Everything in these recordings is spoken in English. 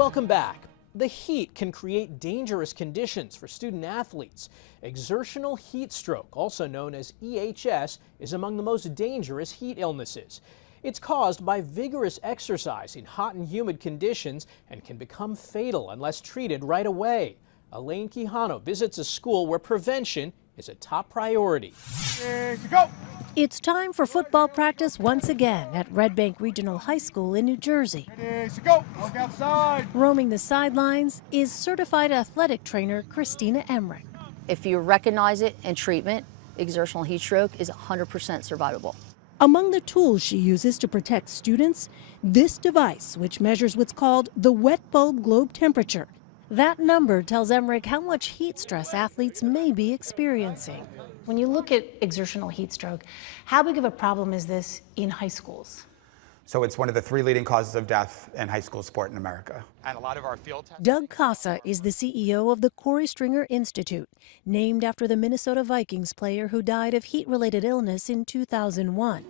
Welcome back. The heat can create dangerous conditions for student athletes. Exertional heat stroke, also known as EHS, is among the most dangerous heat illnesses. It's caused by vigorous exercise in hot and humid conditions and can become fatal unless treated right away. Elaine Quijano visits a school where prevention is a top priority. Go! It's time for football practice once again at Red Bank Regional High School in New Jersey. Go! Walk outside! Roaming the sidelines is certified athletic trainer Christina Emmerich. If you recognize it in treatment, exertional heat stroke is 100% survivable. Among the tools she uses to protect students, this device, which measures what's called the wet bulb globe temperature. That number tells Emmerich how much heat stress athletes may be experiencing. When you look at exertional heat stroke, how big of a problem is this in high schools? So it's one of the 3 leading causes of death in high school sport in America. And a lot of our field tests. Doug Casa is the CEO of the Corey Stringer Institute, named after the Minnesota Vikings player who died of heat-related illness in 2001.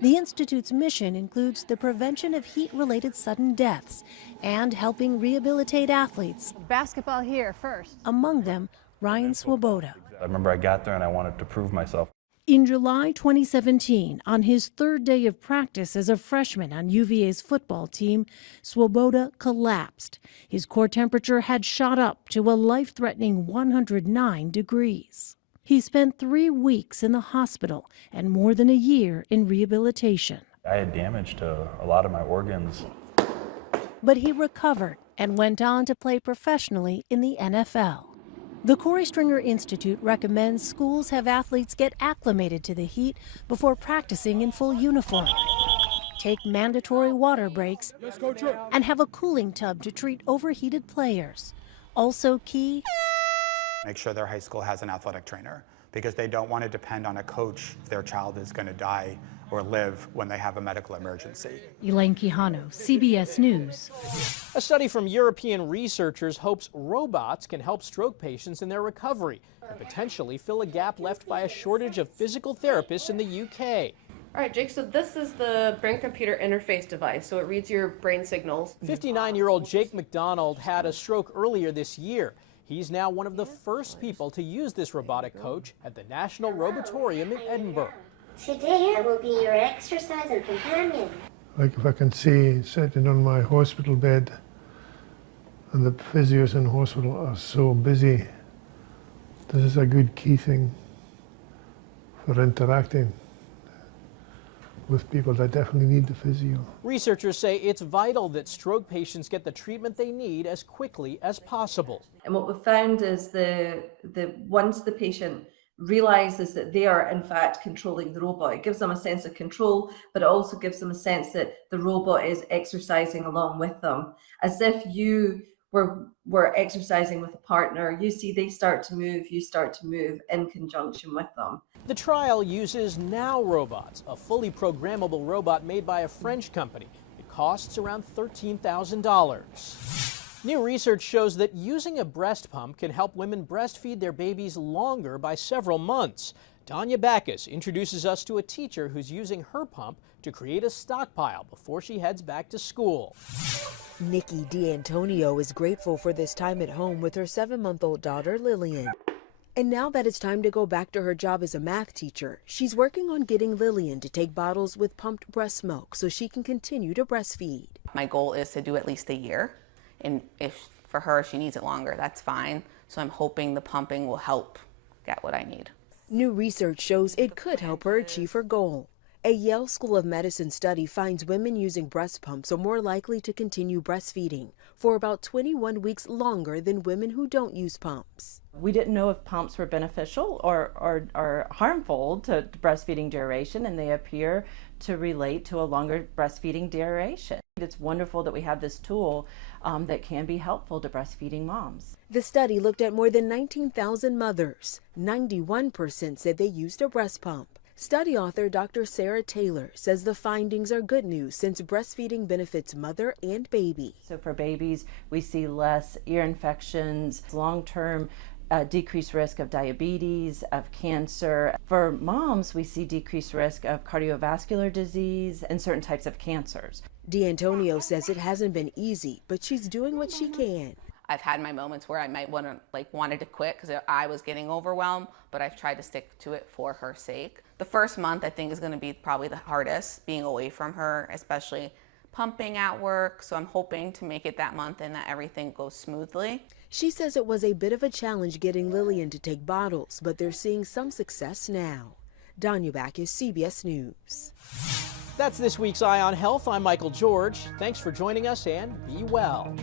The Institute's mission includes the prevention of heat-related sudden deaths and helping rehabilitate athletes. Basketball here first. Among them, Ryan Swoboda. I remember I got there and I wanted to prove myself. In July 2017, on his 3rd day of practice as a freshman on UVA's football team, Swoboda collapsed. His core temperature had shot up to a life-threatening 109 degrees. He spent 3 weeks in the hospital and more than a year in rehabilitation. I had damage to a lot of my organs. But he recovered and went on to play professionally in the NFL. The Corey Stringer Institute recommends schools have athletes get acclimated to the heat before practicing in full uniform, take mandatory water breaks, and have a cooling tub to treat overheated players. Also key, Make sure their high school has an athletic trainer because they don't want to depend on a coach if their child is going to die or live when they have a medical emergency. Elaine Quijano, CBS News. A study from European researchers hopes robots can help stroke patients in their recovery and potentially fill a gap left by a shortage of physical therapists in the UK. All right, Jake, so this is the brain-computer interface device, so it reads your brain signals. 59-year-old Jake McDonald had a stroke earlier this year. He's now one of the first people to use this robotic coach at the National Robotorium in Edinburgh. Today I will be your exercise and companion. Like if I can see sitting on my hospital bed and the physios in the hospital are so busy, this is a good key thing for interacting with people that definitely need the physio. Researchers say it's vital that stroke patients get the treatment they need as quickly as possible. And what we've found is once the patient realizes that they are in fact controlling the robot, it gives them a sense of control, but it also gives them a sense that the robot is exercising along with them. As if you were exercising with a partner, you see they start to move, you start to move in conjunction with them. The trial uses Now Robots, a fully programmable robot made by a French company. It costs around $13,000. New research shows that using a breast pump can help women breastfeed their babies longer by several months. Tanya Backus introduces us to a teacher who's using her pump to create a stockpile before she heads back to school. Nikki D'Antonio is grateful for this time at home with her 7-month-old daughter, Lillian. And now that it's time to go back to her job as a math teacher, she's working on getting Lillian to take bottles with pumped breast milk so she can continue to breastfeed. My goal is to do at least a year, and if for her she needs it longer, that's fine. So I'm hoping the pumping will help get what I need. New research shows it could help her achieve her goal. A Yale School of Medicine study finds women using breast pumps are more likely to continue breastfeeding for about 21 weeks longer than women who don't use pumps. We didn't know if pumps were beneficial or harmful to breastfeeding duration, and they appear to relate to a longer breastfeeding duration. It's wonderful that we have this tool that can be helpful to breastfeeding moms. The study looked at more than 19,000 mothers. 91% said they used a breast pump. Study author Dr. Sarah Taylor says the findings are good news since breastfeeding benefits mother and baby. So for babies, we see less ear infections, long-term decreased risk of diabetes, of cancer. For moms, we see decreased risk of cardiovascular disease and certain types of cancers. D'Antonio says it hasn't been easy, but she's doing what she can. I've had my moments where I might wanted to quit because I was getting overwhelmed, but I've tried to stick to it for her sake. The first month I think is going to be probably the hardest, being away from her, especially pumping at work. So I'm hoping to make it that month and that everything goes smoothly. She says it was a bit of a challenge getting Lillian to take bottles, but they're seeing some success now. Danya Backus, CBS News. That's this week's Eye on Health. I'm Michael George. Thanks for joining us and be well.